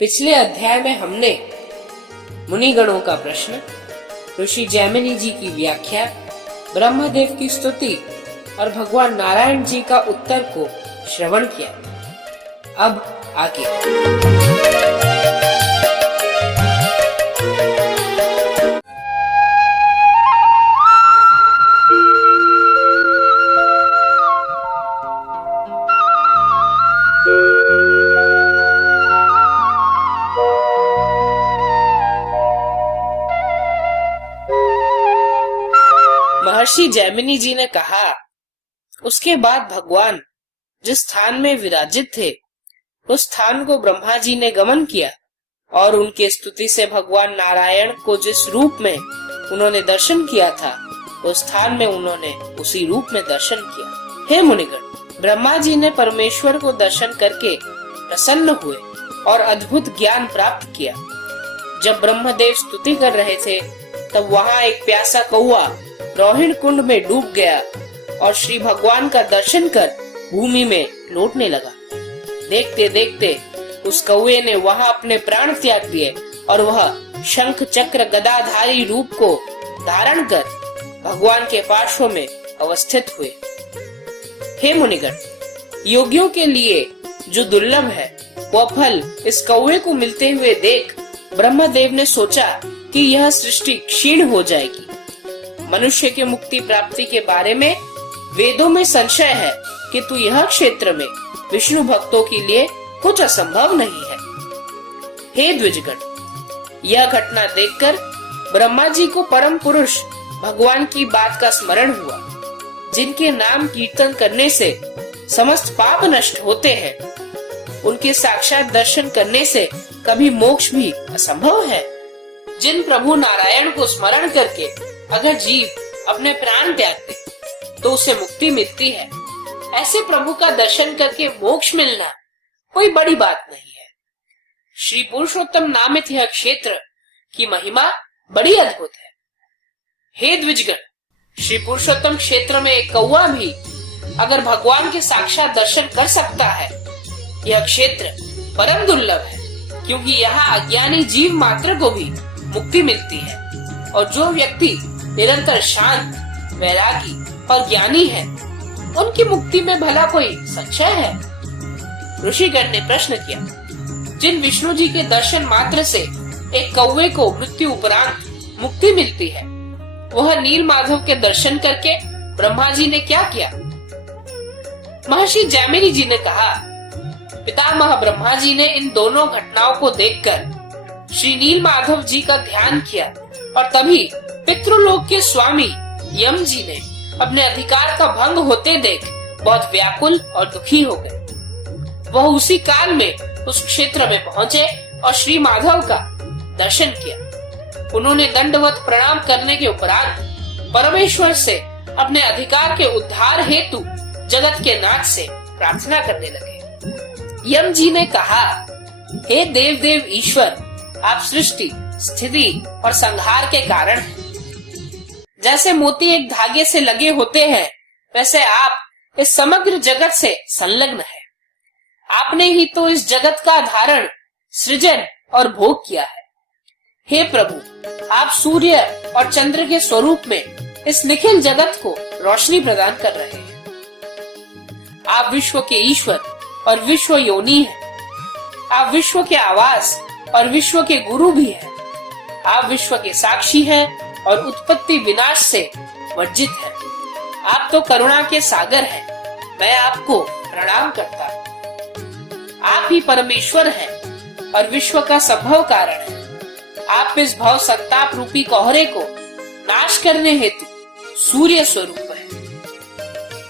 पिछले अध्याय में हमने मुनिगणों का प्रश्न, ऋषि जैमिनी जी की व्याख्या, ब्रह्मदेव की स्तुति और भगवान नारायण जी का उत्तर को श्रवण किया। अब आगे महर्षि जैमिनी जी ने कहा, उसके बाद भगवान जिस स्थान में विराजित थे उस स्थान को ब्रह्मा जी ने गमन किया और उनके स्तुति से भगवान नारायण को जिस रूप में उन्होंने दर्शन किया था उस स्थान में उन्होंने उसी रूप में दर्शन किया। हे मुनिगण, ब्रह्मा जी ने परमेश्वर को दर्शन करके प्रसन्न हुए और अद्भुत ज्ञान प्राप्त किया। जब ब्रह्मदेव स्तुति कर रहे थे तब वहाँ एक प्यासा कौआ रोहिणी कुंड में डूब गया और श्री भगवान का दर्शन कर भूमि में लौटने लगा। देखते देखते उस कौए ने वहां अपने प्राण त्याग दिए और वह शंख चक्र गदाधारी रूप को धारण कर भगवान के पार्श्व में अवस्थित हुए। हे मुनिगण, योगियों के लिए जो दुर्लभ है वह फल इस कौए को मिलते हुए देख ब्रह्मदेव ने सोचा कि यह सृष्टि क्षीण हो जाएगी। मनुष्य के मुक्ति प्राप्ति के बारे में वेदों में संशय है किंतु यह क्षेत्र में विष्णु भक्तों के लिए कुछ असंभव नहीं है। हे द्विजगण, यह घटना देखकर ब्रह्मा जी को परम पुरुष भगवान की बात का स्मरण हुआ, जिनके नाम कीर्तन करने से समस्त पाप नष्ट होते हैं। उनके साक्षात दर्शन करने से कभी मोक्ष भी असंभव है। जिन प्रभु नारायण को स्मरण करके अगर जीव अपने प्राण त्याग दे तो उसे मुक्ति मिलती है, ऐसे प्रभु का दर्शन करके मोक्ष मिलना कोई बड़ी बात नहीं है। श्री पुरुषोत्तम नामित यह क्षेत्र की महिमा बड़ी अद्भुत है। हे द्विजगण, श्री पुरुषोत्तम क्षेत्र में एक कौआ भी अगर भगवान के साक्षात दर्शन कर सकता है। यह क्षेत्र परम दुर्लभ है क्योंकि यहाँ अज्ञानी जीव मात्र को भी मुक्ति मिलती है और जो व्यक्ति निरंतर शांत, वैरागी और ज्ञानी है उनकी मुक्ति में भला कोई संशय है। ऋषिगण ने प्रश्न किया, जिन विष्णु जी के दर्शन मात्र से एक कौवे को मृत्यु उपरांत मुक्ति मिलती है, वह नील माधव के दर्शन करके ब्रह्मा जी ने क्या किया? महर्षि जैमिनी जी ने कहा, पितामह ब्रह्मा जी ने इन दोनों घटनाओं को देखकर श्री नील माधव जी का ध्यान किया और तभी पितृलोक के स्वामी यम जी ने अपने अधिकार का भंग होते देख बहुत व्याकुल और दुखी हो गए। वह उसी काल में उस क्षेत्र में पहुँचे और श्री माधव का दर्शन किया। उन्होंने दंडवत प्रणाम करने के उपरांत परमेश्वर से अपने अधिकार के उद्धार हेतु जगत के नाथ से प्रार्थना करने लगे। यम जी ने कहा, हे देव देव ईश्वर, आप सृष्टि, स्थिति और संहार के कारण हैं। जैसे मोती एक धागे से लगे होते हैं वैसे आप इस समग्र जगत से संलग्न है। आपने ही तो इस जगत का धारण, सृजन और भोग किया है। हे प्रभु, आप सूर्य और चंद्र के स्वरूप में इस निखिल जगत को रोशनी प्रदान कर रहे हैं। आप विश्व के ईश्वर और विश्व योनि हैं। आप विश्व के आवास और विश्व के गुरु भी हैं। आप विश्व के साक्षी हैं और उत्पत्ति विनाश से वर्जित है। आप तो करुणा के सागर हैं। मैं आपको प्रणाम करता हूँ। आप ही परमेश्वर हैं और विश्व का संभव कारण है। आप इस भव संताप रूपी कोहरे को नाश करने हेतु सूर्य स्वरूप है।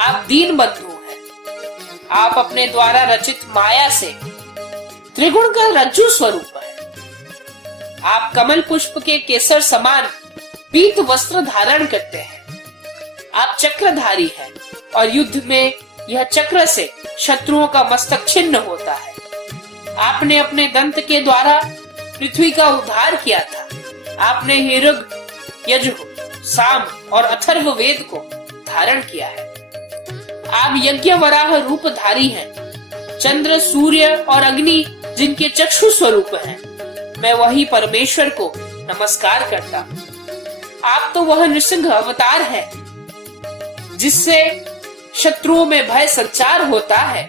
आप दीन बंधु हैं। आप अपने द्वारा रचित माया से त्रिगुण का रज्जु स्वरूप है। आप कमल पुष्प के केसर समान पीत वस्त्र धारण करते हैं। आप चक्रधारी हैं और युद्ध में यह चक्र से शत्रुओं का मस्तक छिन्न होता है। आपने अपने दंत के द्वारा पृथ्वी का उद्धार किया था। आपने ही ऋग, यजुः, साम और अथर्व वेद को धारण किया है। आप यज्ञ वराह रूपधारी हैं। चंद्र, सूर्य और अग्नि जिनके चक्षु स्वरूप हैं, मैं वही परमेश्वर को नमस्कार करता हूँ। आप तो वह नृसिंह अवतार है जिससे शत्रुओं में भय संचार होता है।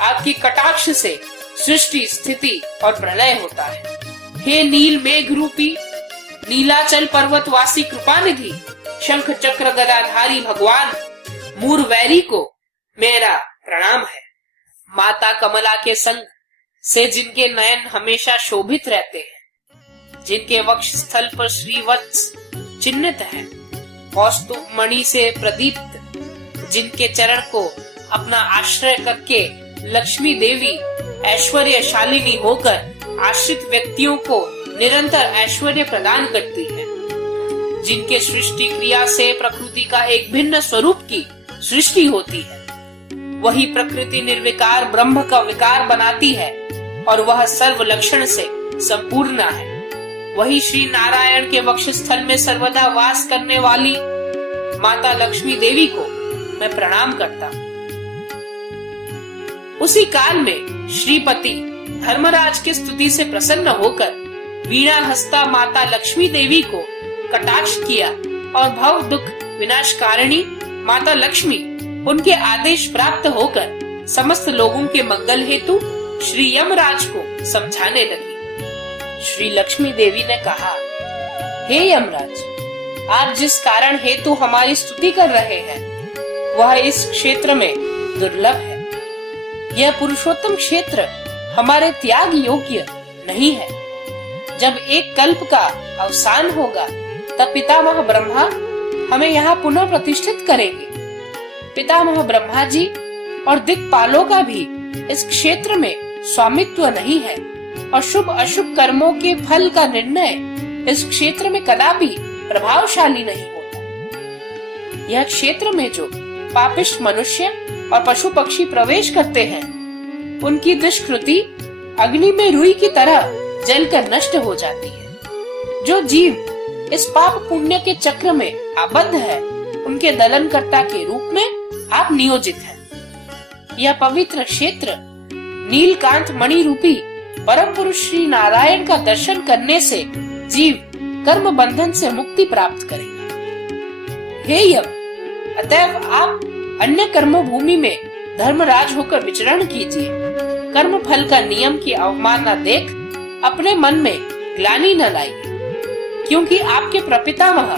आपकी कटाक्ष से सृष्टि, स्थिति और प्रलय होता है। हे नील मेघ रूपी, नीलाचल पर्वतवासी कृपानिधि, शंख चक्र गदाधारी भगवान मूरवैरी को मेरा प्रणाम है। माता कमला के संग से जिनके नयन हमेशा शोभित रहते हैं, जिनके वक्ष स्थल पर श्रीवत्स चिन्हित है, कौस्तुभ मणि से प्रदीप्त, जिनके चरण को अपना आश्रय करके लक्ष्मी देवी ऐश्वर्यशालिनी होकर आश्रित व्यक्तियों को निरंतर ऐश्वर्य प्रदान करती है, जिनके सृष्टि क्रिया से प्रकृति का एक भिन्न स्वरूप की सृष्टि होती है, वही प्रकृति निर्विकार ब्रह्म का विकार बनाती है और वह सर्व लक्षण से संपूर्ण है। वही श्री नारायण के वक्षस्थल में सर्वदा वास करने वाली माता लक्ष्मी देवी को मैं प्रणाम करता हूँ। उसी काल में श्रीपति धर्मराज की स्तुति से प्रसन्न होकर वीणा हस्ता माता लक्ष्मी देवी को कटाक्ष किया और भव दुख विनाशकारिणी माता लक्ष्मी उनके आदेश प्राप्त होकर समस्त लोगों के मंगल हेतु श्री यमराज को समझाने लगी। श्री लक्ष्मी देवी ने कहा, हे यमराज, आप जिस कारण हेतु हमारी स्तुति कर रहे हैं वह इस क्षेत्र में दुर्लभ है। यह पुरुषोत्तम क्षेत्र हमारे त्याग योग्य नहीं है। जब एक कल्प का अवसान होगा तब पितामह ब्रह्मा हमें यहाँ पुनः प्रतिष्ठित करेंगे। पितामह ब्रह्मा जी और दिक्पालों का भी इस क्षेत्र में स्वामित्व नहीं है और शुभ अशुभ कर्मों के फल का निर्णय इस क्षेत्र में कदापि प्रभावशाली नहीं होता। यह क्षेत्र में जो पापिष्ट मनुष्य और पशु पक्षी प्रवेश करते हैं उनकी दुष्कृति अग्नि में रुई की तरह जलकर नष्ट हो जाती है। जो जीव इस पाप पुण्य के चक्र में आबद्ध है उनके दलनकर्ता के रूप में आप नियोजित हैं। यह पवित्र क्षेत्र नीलकांत मणि रूपी परम पुरुष श्री नारायण का दर्शन करने से जीव कर्म बंधन से मुक्ति प्राप्त करेगा। हे यम, अतएव आप अन्य कर्म भूमि में धर्मराज होकर विचरण कीजिए। कर्म फल का नियम की अवमानना देख अपने मन में ग्लानि न लाइए, क्योंकि आपके प्रपितामह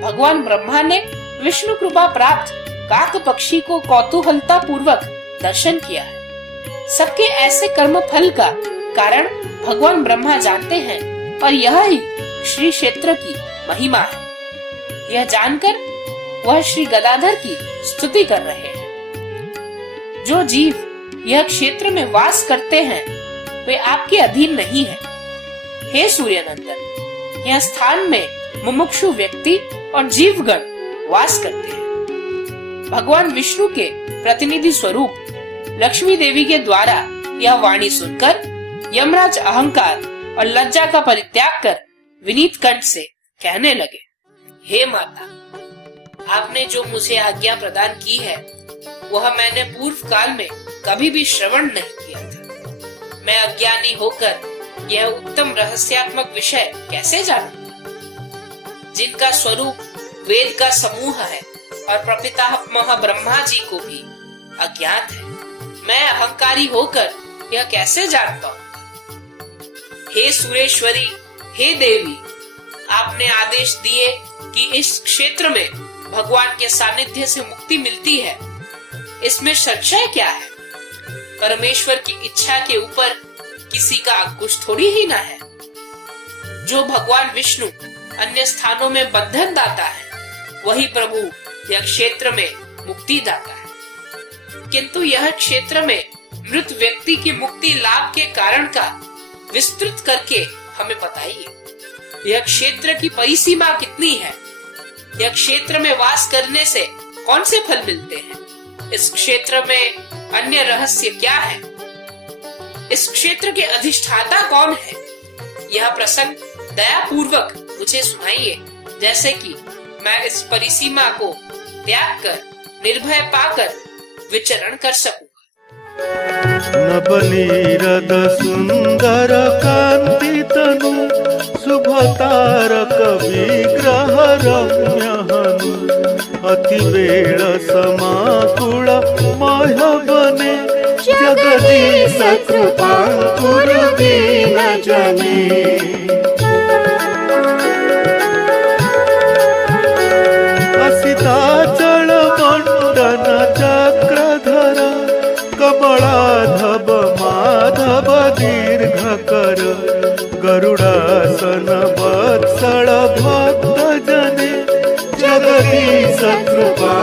भगवान ब्रह्मा ने विष्णु कृपा प्राप्त काक पक्षी को कौतूहलता पूर्वक दर्शन किया है। सबके ऐसे कर्म फल का कारण भगवान ब्रह्मा जानते हैं और यह ही श्री क्षेत्र की महिमा है। यह जानकर वह श्री गदाधर की स्तुति कर रहे हैं। जो जीव यह क्षेत्र में वास करते हैं वे आपके अधीन नहीं है। हे सूर्यनंदन, यह स्थान में मुमुक्षु व्यक्ति और जीवगण वास करते हैं। भगवान विष्णु के प्रतिनिधि स्वरूप लक्ष्मी देवी के द्वारा यह वाणी सुनकर यमराज अहंकार और लज्जा का परित्याग कर विनीत कंठ से कहने लगे, हे माता, आपने जो मुझे आज्ञा प्रदान की है वह मैंने पूर्व काल में कभी भी श्रवण नहीं किया था। मैं अज्ञानी होकर यह उत्तम रहस्यात्मक विषय कैसे जानूं, जिनका स्वरूप वेद का समूह है और प्रपितामह ब्रह्मा जी को भी अज्ञात है। मैं अहंकारी होकर यह कैसे जान पाऊंगा। हे सुरेश्वरी, हे देवी, आपने आदेश दिए कि इस क्षेत्र में भगवान के सानिध्य से मुक्ति मिलती है, इसमें संशय क्या है। परमेश्वर की इच्छा के ऊपर किसी का अंकुश थोड़ी ही ना है। जो भगवान विष्णु अन्य स्थानों में बंधन दाता है वही प्रभु यह क्षेत्र में मुक्ति दाता है। किंतु यह क्षेत्र में मृत व्यक्ति की मुक्ति लाभ के कारण का विस्तृत करके हमें बताइए। यह क्षेत्र की परिसीमा कितनी है। यह क्षेत्र में वास करने से कौन से फल मिलते हैं। इस क्षेत्र में अन्य रहस्य क्या है। इस क्षेत्र के अधिष्ठाता कौन है। यह प्रसंग दया पूर्वक मुझे सुनाइए, जैसे कि मैं इस परिसीमा को त्याग कर निर्भय पाकर विचरण कर सकूंगा। नवनीरद सुंदर कांति तनु शुभतारक विग्रह रम्य हनु अति वेळ समाकुल मह्य बने जगदीश कृपा कुरु दीन जने असिताचल मंडन चक्रधर कमलाधव माधव दीर्घकर गरुडासन वत्सल भक्त जने जगदीश कृपा